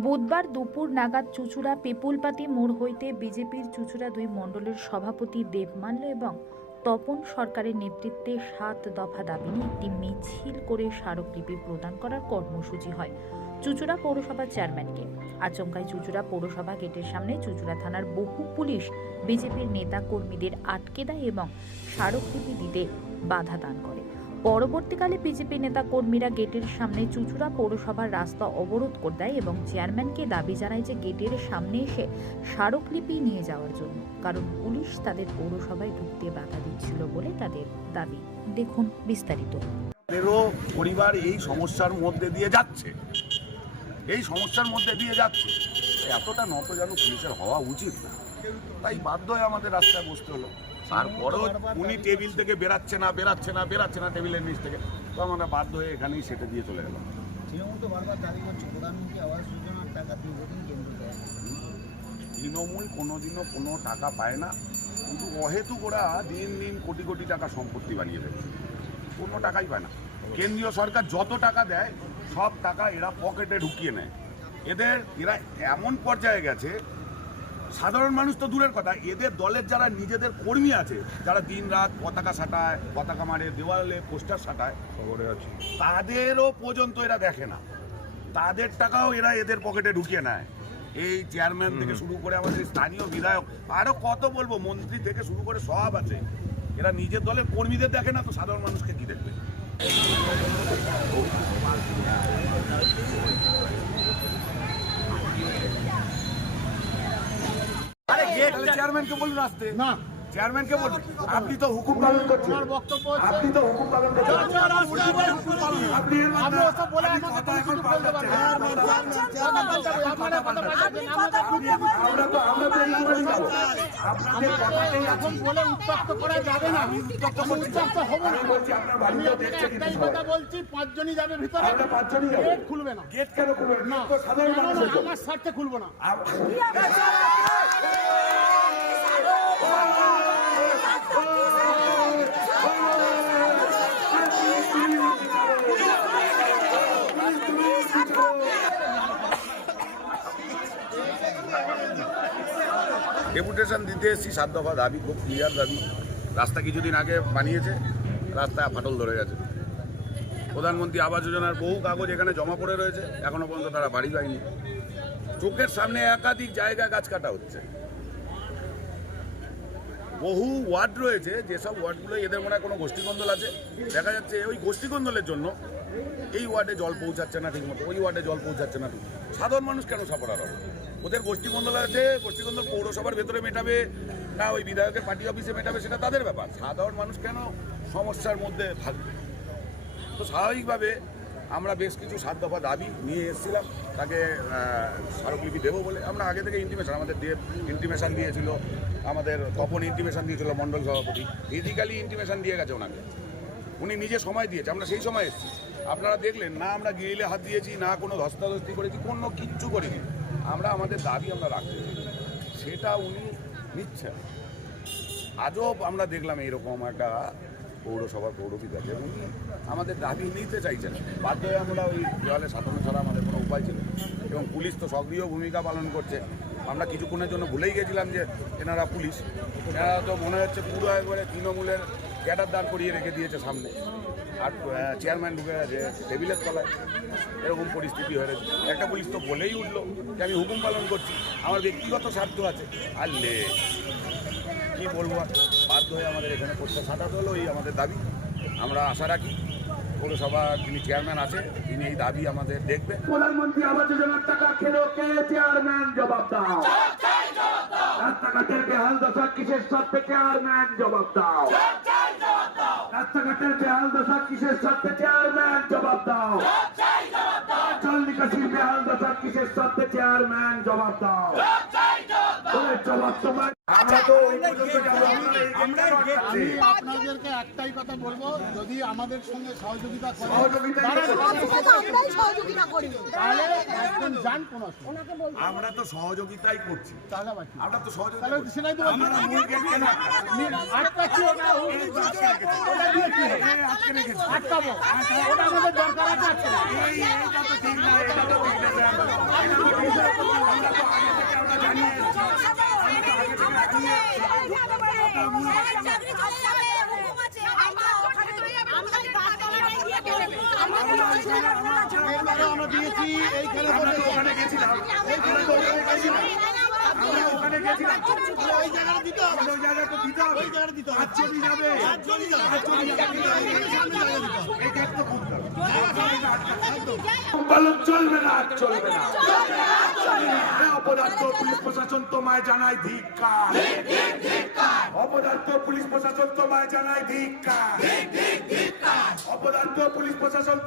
বুধবার দুপুর নাগাদ চুচুড়া পিপুলপাতি মোড় হইতে বিজেপির চুচুড়া দুই মণ্ডলের সভাপতি দেবমাল্য এবং তপন সরকারের নেতৃত্বে সাত দফা দাবি নিয়ে একটি মিছিল করে স্মারকলিপি প্রদান করার কর্মসূচি হয় চুচুড়া পৌরসভার চেয়ারম্যানকে। আচমকায় চুচুড়া পৌরসভা গেটের সামনে চুচুড়া থানার বহু পুলিশ বিজেপির নেতা কর্মীদের আটকে দেয় এবং স্মারকলিপি দিতে বাধা দান করে। পরবর্তীকালে বিজেপি নেতা কর্মীরা গেটের সামনে চুচুড়া পৌরসভার রাস্তা অবরোধ করে দেয় এবং চেয়ারম্যানকে দাবি জানায় যে গেটের সামনে এসে স্মারকলিপি নিয়ে যাওয়ার জন্য। কারণ পুলিশ তাদের পৌরসভায় ঢুকতে বাধা দিচ্ছিল বলে তাদের দাবি। দেখুন বিস্তারিত। পরিবার এই সমস্যার মধ্যে দিয়ে যাচ্ছে। এই সমস্যার মধ্যে দিয়ে যাচ্ছে। এতটা নত যেন পুলিশের হওয়া উচিত না। তাই বাধ্য হয়ে আমাদের রাস্তায় বসতে হলো। তারপরেও উনি টেবিল থেকে বেরাচ্ছে না বেরাচ্ছে না বেরাচ্ছে না টেবিলের নিচ থেকে। তো আমরা বাধ্য হয়ে এখানেই সেটা দিয়ে চলে গেলাম। তৃণমূল কোনোদিনও কোনো টাকা পায় না কিন্তু অহেতু ওরা দিন দিন কোটি কোটি টাকা সম্পত্তি বানিয়ে দেয় কোনো টাকাই পায় না। কেন্দ্রীয় সরকার যত টাকা দেয় সব টাকা এরা পকেটে ঢুকিয়ে নেয়। এদের এরা এমন পর্যায়ে গেছে সাধারণ মানুষ তো দূরের কথা। এদের দলের যারা নিজেদের কর্মী আছে যারা দিন রাত পতাকা সাটায় পতাকা মারে দেওয়ালে পোস্টার সাটায় খবরে আছে। তাদেরও পর্যন্ত এরা দেখে না। তাদের টাকাও এরা এদের পকেটে ঢুকিয়ে নেয়। এই চেয়ারম্যান থেকে শুরু করে আমাদের স্থানীয় বিধায়ক আরও কত বলব মন্ত্রী থেকে শুরু করে সব আছে। এরা নিজের দলের কর্মীদের দেখে না তো সাধারণ মানুষকে কি দেখবে আরে গেট চেয়ারম্যানকে বলুন আসতে। না। চেয়ারম্যানকে বলুন। আপনি তো হুকুম পালন করছেন। আমার বক্তব্য আপনি তো হুকুম পালন করছেন। আপনি আপনি ওসব বলে আমাকে কথা কিছু বলতে পারবেন। না। আপনারা কথা পাল্টাবেন, আমাদের আমরা তো আমরা তো এই করে যাব আপনাদের কথাতেই এখন বলে উত্তপ্ত করা যাবে না। আমি উত্তপ্ত উত্তপ্ত হব না। বলছি আপনার বাড়িতে দেখছে কিন্তু একটাই কথা বলছি পাঁচজনই যাবে ভিতরে। আমরা পাঁচজনই যাব। গেট খুলবে না। গেট কেন খুলবে না? তো সাধারণ কেন না? মানুষের জন্য। আমার স্বার্থে খুলবো না। ডেপুটেশন দিতে এসেছি, সাত দফা দাবি, খুব ক্লিয়ার দাবি। রাস্তা কিছুদিন আগে বানিয়েছে, রাস্তায় ফাটল ধরে গেছে। প্রধানমন্ত্রী আবাস যোজনার বহু কাগজ এখানে জমা পড়ে রয়েছে এখনও পর্যন্ত তারা বাড়ি পায়নি। চোখের সামনে একাধিক জায়গায় গাছ কাটা হচ্ছে। বহু ওয়ার্ড রয়েছে, যেসব ওয়ার্ডগুলো এদের মনে হয় কোনো গোষ্ঠীকন্দল আছে। দেখা যাচ্ছে ওই গোষ্ঠীকন্দলের জন্য এই ওয়ার্ডে জল পৌঁছাচ্ছে না ঠিকমতো, ওই ওয়ার্ডে জল পৌঁছাচ্ছে না ঠিক সাধারণ মানুষ কেন সাপড়ার হবে? ওদের গোষ্ঠীকন্দল আছে গোষ্ঠীকন্দল পৌরসভার ভেতরে মেটাবে, না ওই বিধায়কের পার্টি অফিসে মেটাবে, সেটা তাদের ব্যাপার। সাধারণ মানুষ কেন সমস্যার মধ্যে থাকবে? তো স্বাভাবিকভাবে আমরা বেশ কিছু সাত দফা দাবি নিয়ে এসেছিলাম। তাকে স্মারকলিপি দেবো বলে। আমরা আগে থেকে ইন্টিমেশন আমাদের দেব ইন্টিমেশন দিয়েছিল, আমাদের তপন ইন্টিমেশন দিয়েছিল মণ্ডল সভাপতি। ফিজিক্যালি ইন্টিমেশন দিয়ে গেছে ওনাকে। উনি নিজে সময় দিয়েছে, আমরা সেই সময় এসেছি। আপনারা দেখলেন, না আমরা গিরিলে হাত দিয়েছি, না কোনো ধস্তাধস্তি করেছি, কোনো কিচ্ছু করিনি। আমরা আমাদের দাবি আমরা রাখতে। সেটা উনি নিচ্ছেন আজও আমরা দেখলাম এইরকম একটা পৌরসভার পৌরবিদ আছে উনি আমাদের দাবি নিতে চাইছেন বাধ্য হয়ে আমরা ওই দেওয়ালে সাধারণ ছাড়া আমাদের কোনো উপায় ছিল। এবং পুলিশ তো সক্রিয় ভূমিকা পালন করছে আমরা কিছুক্ষণের জন্য ভুলেই গেছিলাম যে, এনারা পুলিশ এনারা তো মনে হচ্ছে পুরো একবারে তৃণমূলের ক্যাডার দাঁড় করিয়ে রেখে দিয়েছে সামনে। আর চেয়ারম্যান ঢুকে গেছে, টেবিলের তলায়। এরকম পরিস্থিতি হয়ে গেছে। একটা পুলিশ তো বলেই উঠল যে আমি হুকুম পালন করছি। আমার ব্যক্তিগত স্বার্থ আছে। আর লে কি বলব আর? বাধ্য হয়ে আমাদের এখানে করতে সাঁটাতে হলো, এই আমাদের দাবি। আমরা আশা রাখি পৌরসভার যিনি চেয়ারম্যান আছে, তিনি এই দাবি আমাদের দেখবে প্রধানমন্ত্রী আবাস যোজনার টাকা কে? চেয়ারম্যান জবাব দাও। রাস্তাঘাটের বেহাল দশা কিসের স্বার্থে চেয়ারম্যান জবাব দাও রাস্তাঘাটের বেহাল দশা কিসের স্বার্থে চেয়ারম্যান জবাব দাও জল নিকাশির বেহাল দশা কিসের স্বার্থে চেয়ারম্যান জবাব দাও ওরে জবাব তোমার আমি আটকাচ্ছেন? আপনাদেরকে একটাই কথা বলব যদি আমাদের সঙ্গে সহযোগিতা। আমরা তো সহযোগিতাই করছি? আমরা তো সহযোগিতা আমরা দিয়েছি এই ওখানে গেছিলাম এই খেলা আমরা ওখানে গেছিলাম। ওই জায়গাটা দিতে হবে। ওই জায়গায় দিতে হবে। ওই জায়গাটা দিতে হবে। হাত চলে যাবে। হাত চলে যাবে। হাত চলে যাবে। এই গেট তো খুলতে হবে চলবে না চলবে না। অপদার্থ পুলিশ প্রশাসন তোমায় জানায় ধিক্কার। অপদার্থ পুলিশ প্রশাসন তোমায় জানায় ধিক্কার। অপদার্থ পুলিশ প্রশাসন